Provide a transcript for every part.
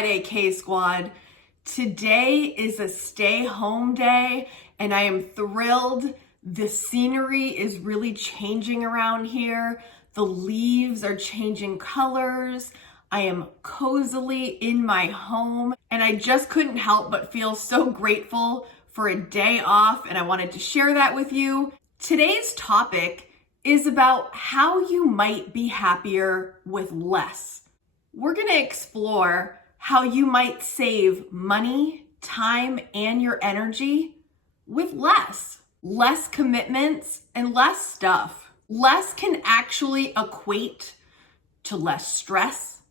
Friday, K Squad. Today is a stay home day and I am thrilled. The scenery is really changing around here. The leaves are changing colors. I am cozily in my home and I just couldn't help but feel so grateful for a day off, and I wanted to share that with you. Today's topic is about how you might be happier with less. We're gonna explore how you might save money, time, and your energy with less. Less commitments and less stuff. Less can actually equate to less stress,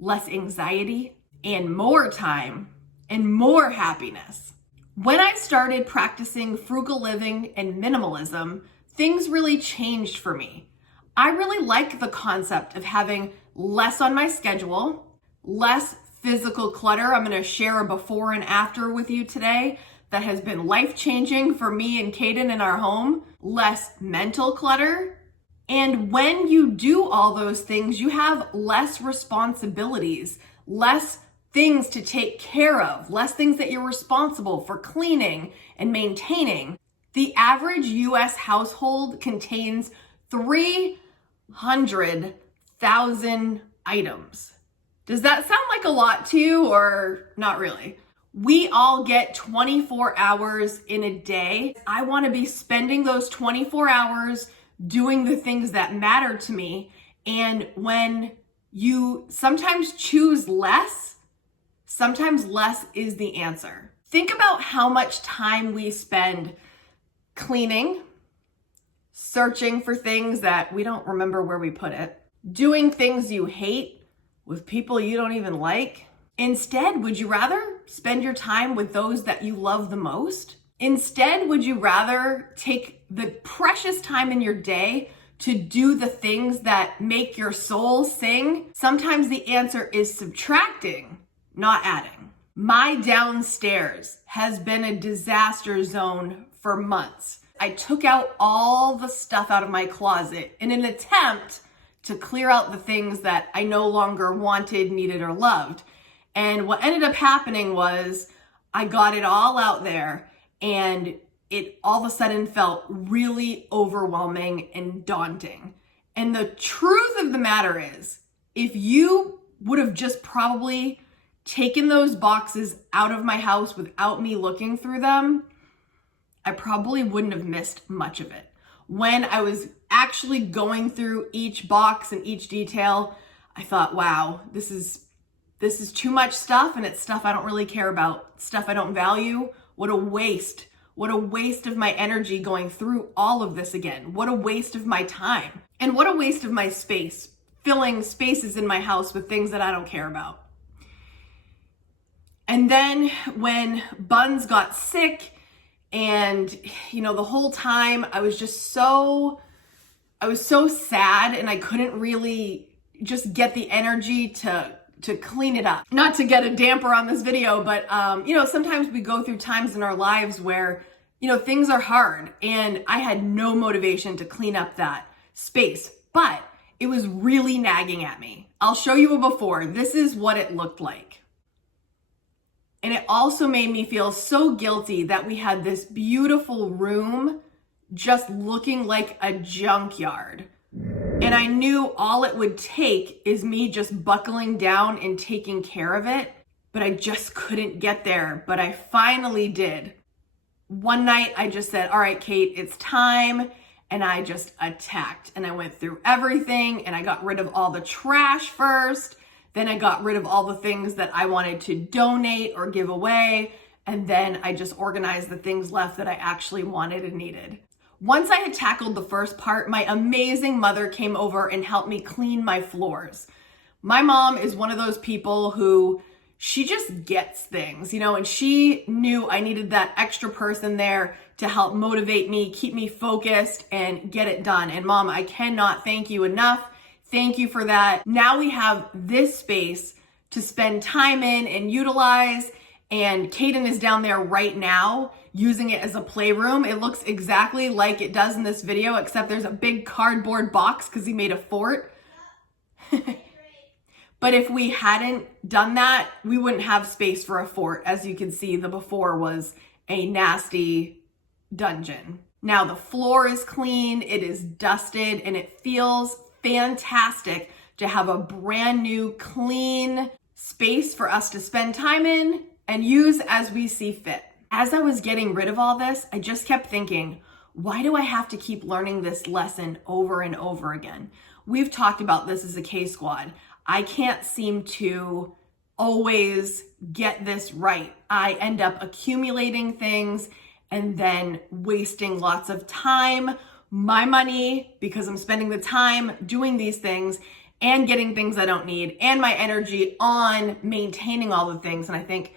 less anxiety, and more time and more happiness. When I started practicing frugal living and minimalism, things really changed for me. I really like the concept of having less on my schedule, less physical clutter. I'm going to share a before and after with you today that has been life-changing for me and Kaden in our home, less mental clutter. And when you do all those things, you have less responsibilities, less things to take care of, less things that you're responsible for cleaning and maintaining. The average US household contains 300,000 items. Does that sound like a lot to you or not really? We all get 24 hours in a day. I want to be spending those 24 hours doing the things that matter to me. And when you sometimes choose less, sometimes less is the answer. Think about how much time we spend cleaning, searching for things that we don't remember where we put it, doing things you hate with people you don't even like. Instead, would you rather spend your time with those that you love the most? Instead, would you rather take the precious time in your day to do the things that make your soul sing? Sometimes the answer is subtracting, not adding. My downstairs has been a disaster zone for months. I took out all the stuff out of my closet in an attempt to clear out the things that I no longer wanted, needed, or loved. And what ended up happening was I got it all out there and it all of a sudden felt really overwhelming and daunting. And the truth of the matter is, if you would have just probably taken those boxes out of my house without me looking through them, I probably wouldn't have missed much of it. When I was actually going through each box and each detail, I thought, wow, this is too much stuff, and it's stuff I don't really care about, stuff I don't value. What a waste. What a waste of my energy going through all of this again. What a waste of my time. And what a waste of my space, filling spaces in my house with things that I don't care about. And then when Buns got sick, and the whole time I was so sad, and I couldn't really just get the energy to clean it up. Not to get a damper on this video, but sometimes we go through times in our lives where things are hard, and I had no motivation to clean up that space, but it was really nagging at me. I'll show you a before. This is what it looked like. And it also made me feel so guilty that we had this beautiful room just looking like a junkyard. And I knew all it would take is me just buckling down and taking care of it, but I just couldn't get there. But I finally did. One night I just said, all right, Kate, it's time. And I just attacked, and I went through everything, and I got rid of all the trash first. Then I got rid of all the things that I wanted to donate or give away. And then I just organized the things left that I actually wanted and needed. Once I had tackled the first part, my amazing mother came over and helped me clean my floors. My mom is one of those people who, she just gets things, and she knew I needed that extra person there to help motivate me, keep me focused, and get it done. And Mom, I cannot thank you enough. Thank you for that. Now we have this space to spend time in and utilize. And Kaden is down there right now using it as a playroom. It looks exactly like it does in this video, except there's a big cardboard box because he made a fort. But if we hadn't done that, we wouldn't have space for a fort. As you can see, the before was a nasty dungeon. Now the floor is clean, it is dusted, and it feels fantastic to have a brand new, clean space for us to spend time in and use as we see fit. As I was getting rid of all this, I just kept thinking, why do I have to keep learning this lesson over and over again? We've talked about this as a K-Squad. I can't seem to always get this right. I end up accumulating things and then wasting lots of time, my money, because I'm spending the time doing these things and getting things I don't need, and my energy on maintaining all the things. And I think,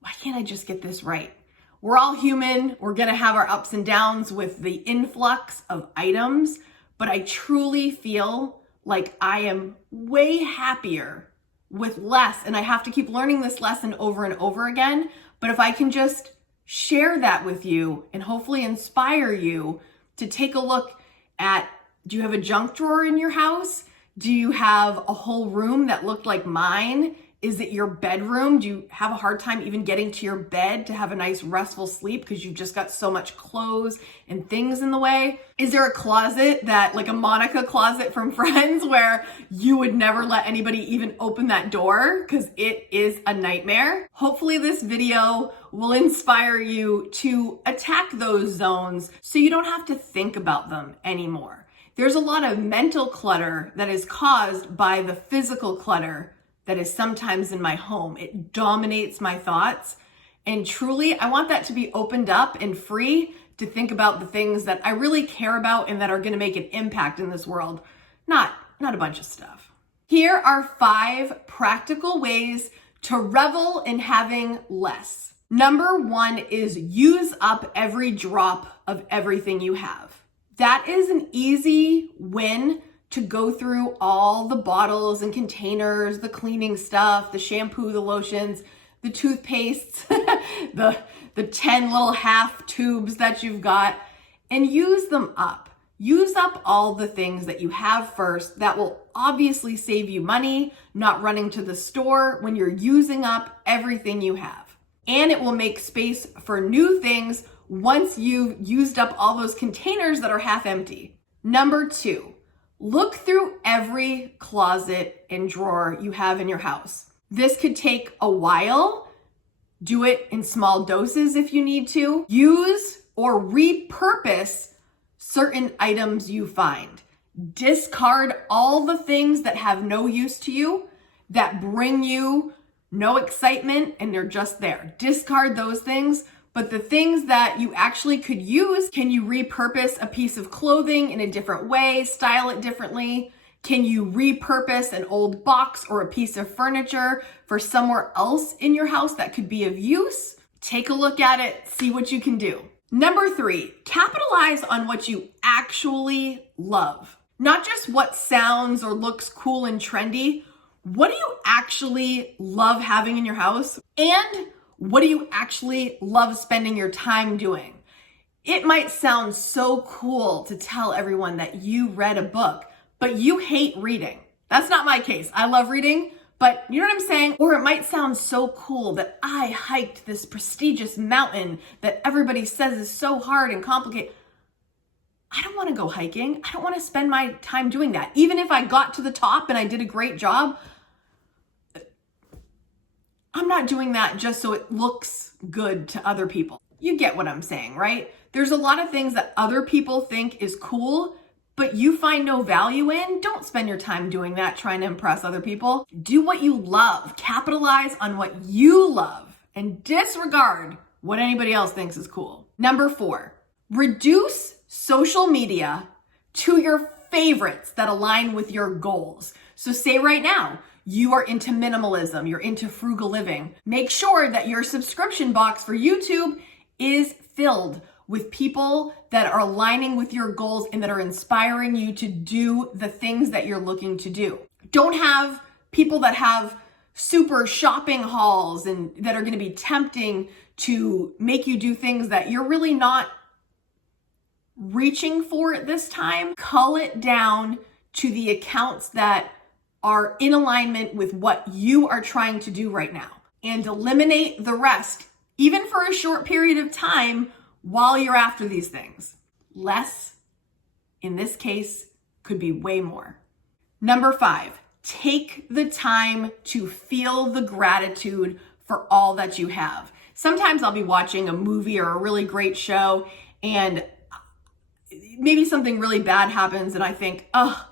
why can't I just get this right? We're all human. We're gonna have our ups and downs with the influx of items, but I truly feel like I am way happier with less, and I have to keep learning this lesson over and over again. But if I can just share that with you and hopefully inspire you to take a look at, do you have a junk drawer in your house? Do you have a whole room that looked like mine? Is it your bedroom? Do you have a hard time even getting to your bed to have a nice restful sleep because you've just got so much clothes and things in the way? Is there a closet that, like a Monica closet from Friends, where you would never let anybody even open that door because it is a nightmare? Hopefully this video will inspire you to attack those zones so you don't have to think about them anymore. There's a lot of mental clutter that is caused by the physical clutter that is sometimes in my home. It dominates my thoughts. And truly, I want that to be opened up and free to think about the things that I really care about and that are gonna make an impact in this world, not a bunch of stuff. Here are 5 practical ways to revel in having less. Number 1 is use up every drop of everything you have. That is an easy win, to go through all the bottles and containers, the cleaning stuff, the shampoo, the lotions, the toothpastes, the 10 little half tubes that you've got, and use them up. Use up all the things that you have first. That will obviously save you money, not running to the store when you're using up everything you have. And it will make space for new things once you've used up all those containers that are half empty. Number 2, look through every closet and drawer you have in your house. This could take a while. Do it in small doses if you need to. Use or repurpose certain items you find. Discard all the things that have no use to you, that bring you no excitement, and they're just there. Discard those things. But the things that you actually could use, can you repurpose a piece of clothing in a different way, style it differently? Can you repurpose an old box or a piece of furniture for somewhere else in your house that could be of use? Take a look at it, see what you can do. Number 3, capitalize on what you actually love. Not just what sounds or looks cool and trendy. What do you actually love having in your house? And what do you actually love spending your time doing? It might sound so cool to tell everyone that you read a book, but you hate reading. That's not my case. I love reading, but you know what I'm saying? Or it might sound so cool that I hiked this prestigious mountain that everybody says is so hard and complicated. I don't want to go hiking. I don't want to spend my time doing that. Even if I got to the top and I did a great job, I'm not doing that just so it looks good to other people. You get what I'm saying, right? There's a lot of things that other people think is cool, but you find no value in. Don't spend your time doing that, trying to impress other people. Do what you love. Capitalize on what you love and disregard what anybody else thinks is cool. Number 4, reduce social media to your favorites that align with your goals. So say right now, you are into minimalism, you're into frugal living. Make sure that your subscription box for YouTube is filled with people that are aligning with your goals and that are inspiring you to do the things that you're looking to do. Don't have people that have super shopping hauls and that are going to be tempting to make you do things that you're really not reaching for at this time. Cull it down to the accounts that are in alignment with what you are trying to do right now, and eliminate the rest, even for a short period of time while you're after these things. Less, in this case, could be way more. Number 5, take the time to feel the gratitude for all that you have. Sometimes I'll be watching a movie or a really great show, and maybe something really bad happens, and I think, oh,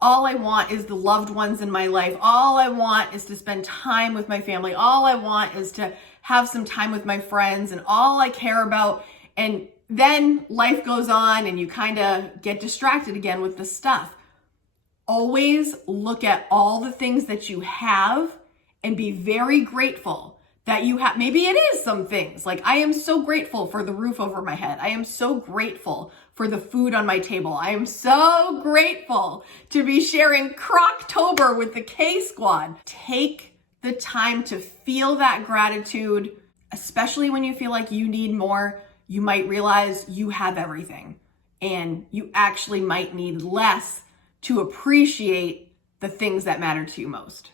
all I want is the loved ones in my life. All I want is to spend time with my family. All I want is to have some time with my friends, and all I care about. And then life goes on and you kind of get distracted again with the stuff. Always look at all the things that you have and be very grateful that you have. Maybe it is some things. Like, I am so grateful for the roof over my head. I am so grateful for the food on my table. I am so grateful to be sharing Crocktober with the K Squad. Take the time to feel that gratitude, especially when you feel like you need more. You might realize you have everything, and you actually might need less to appreciate the things that matter to you most.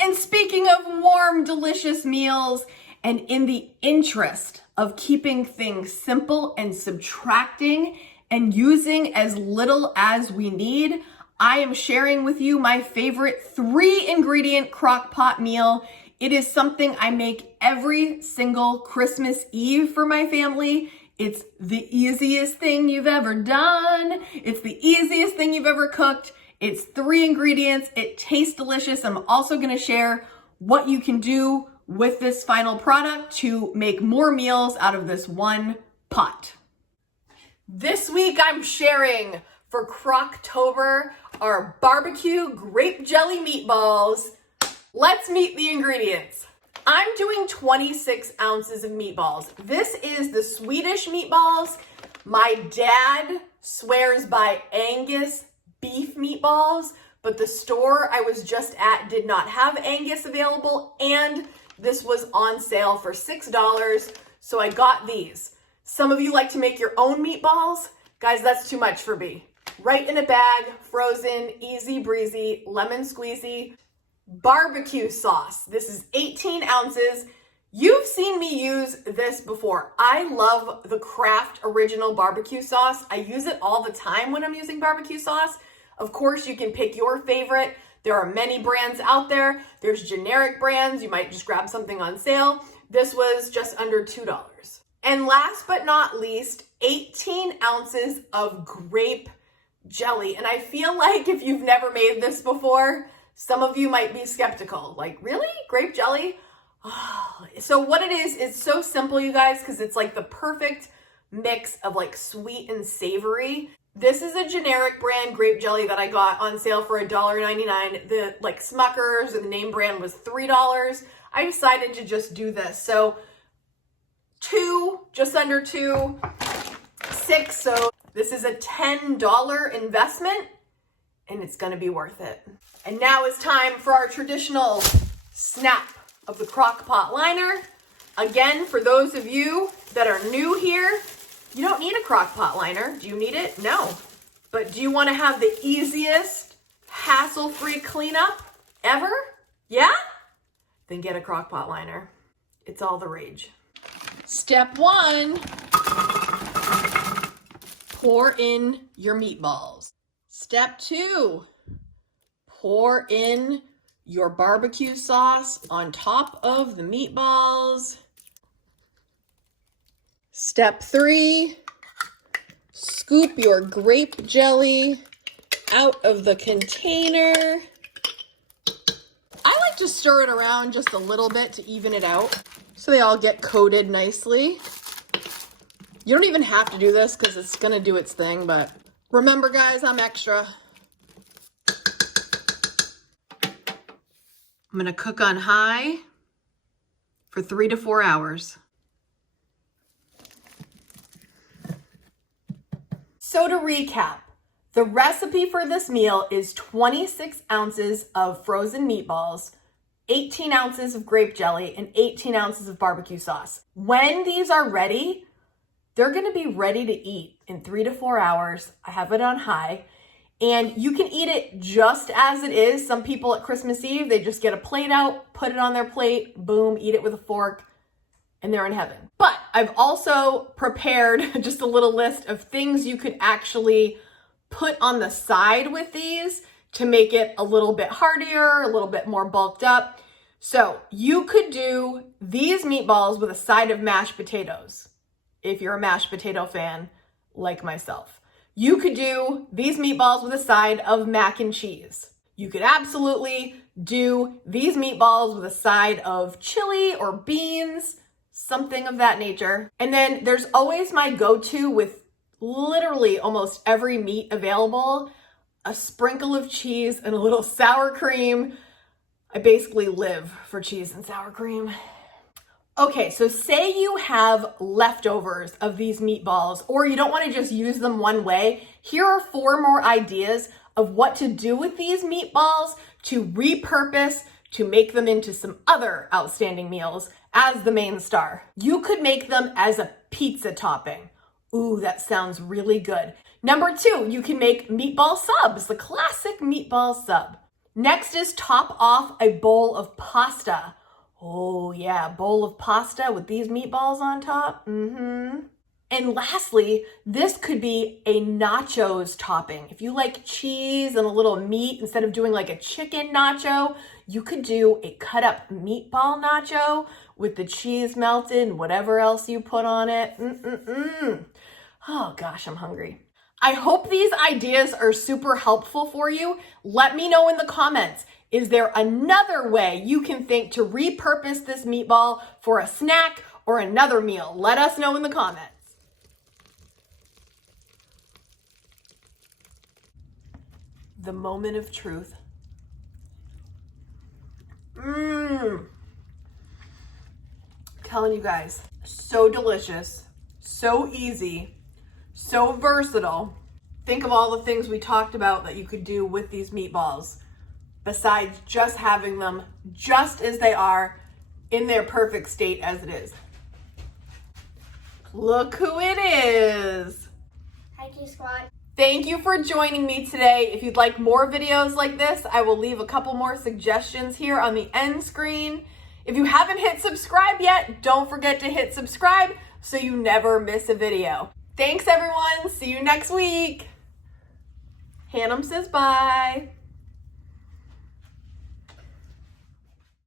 And speaking of warm, delicious meals, and in the interest of keeping things simple and subtracting and using as little as we need, I am sharing with you my favorite 3-ingredient crock-pot meal. It is something I make every single Christmas Eve for my family. It's the easiest thing you've ever done. It's the easiest thing you've ever cooked. It's 3 ingredients. It tastes delicious. I'm also going to share what you can do with this final product to make more meals out of this one pot. This week I'm sharing for Crocktober our barbecue grape jelly meatballs. Let's meet the ingredients. I'm doing 26 ounces of meatballs. This is the Swedish meatballs. My dad swears by Angus beef meatballs, but the store I was just at did not have Angus available, and this was on sale for $6, so I got these. Some of you like to make your own meatballs. Guys, that's too much for me. Right in a bag, frozen, easy breezy, lemon squeezy. Barbecue sauce. This is 18 ounces. You've seen me use this before. I love the Kraft original barbecue sauce. I use it all the time when I'm using barbecue sauce. Of course, you can pick your favorite. There are many brands out there. There's generic brands. You might just grab something on sale. This was just under $2. And last but not least, 18 ounces of grape jelly. And I feel like if you've never made this before, some of you might be skeptical. Like, really? Grape jelly? Oh. So what it is, it's so simple, you guys, because it's like the perfect mix of like sweet and savory. This is a generic brand grape jelly that I got on sale for $1.99. The like Smucker's or the name brand was $3. I decided to just do this. So 2, just under 2, 6. So this is a $10 investment, and it's gonna be worth it. And now it's time for our traditional snap of the crock pot liner. Again, for those of you that are new here, you don't need a crock pot liner. Do you need it? No. But do you want to have the easiest, hassle-free cleanup ever? Yeah? Then get a crock pot liner. It's all the rage. Step 1, pour in your meatballs. Step 2, pour in your barbecue sauce on top of the meatballs. Step 3, scoop your grape jelly out of the container. I like to stir it around just a little bit to even it out so they all get coated nicely. You don't even have to do this because it's going to do its thing, but remember, guys, I'm extra. I'm going to cook on high for 3 to 4 hours. So to recap, the recipe for this meal is 26 ounces of frozen meatballs, 18 ounces of grape jelly, and 18 ounces of barbecue sauce. When these are ready, they're going to be ready to eat in 3 to 4 hours. I have it on high. And you can eat it just as it is. Some people at Christmas Eve, they just get a plate out, put it on their plate, boom, eat it with a fork, and they're in heaven. But I've also prepared just a little list of things you could actually put on the side with these to make it a little bit heartier, a little bit more bulked up. So you could do these meatballs with a side of mashed potatoes, if you're a mashed potato fan like myself. You could do these meatballs with a side of mac and cheese. You could absolutely do these meatballs with a side of chili or beans, something of that nature. And then there's always my go-to with literally almost every meat available, a sprinkle of cheese and a little sour cream. I basically live for cheese and sour cream. Okay, so say you have leftovers of these meatballs, or you don't want to just use them one way. Here are 4 more ideas of what to do with these meatballs to repurpose, to make them into some other outstanding meals as the main star. You could make them as a pizza topping. Ooh, that sounds really good. Number 2, you can make meatball subs, the classic meatball sub. Next is top off a bowl of pasta. Oh yeah, bowl of pasta with these meatballs on top. And lastly, this could be a nachos topping. If you like cheese and a little meat, instead of doing like a chicken nacho, you could do a cut up meatball nacho with the cheese melted and whatever else you put on it. Oh gosh, I'm hungry. I hope these ideas are super helpful for you. Let me know in the comments. Is there another way you can think to repurpose this meatball for a snack or another meal? Let us know in the comments. The moment of truth. Telling you guys, so delicious, so easy, so versatile. Think of all the things we talked about that you could do with these meatballs, besides just having them just as they are in their perfect state as it is. Look who it is. Hi, K-Squad. Thank you for joining me today. If you'd like more videos like this, I will leave a couple more suggestions here on the end screen. If you haven't hit subscribe yet, don't forget to hit subscribe so you never miss a video. Thanks everyone. See you next week. Hannum says bye.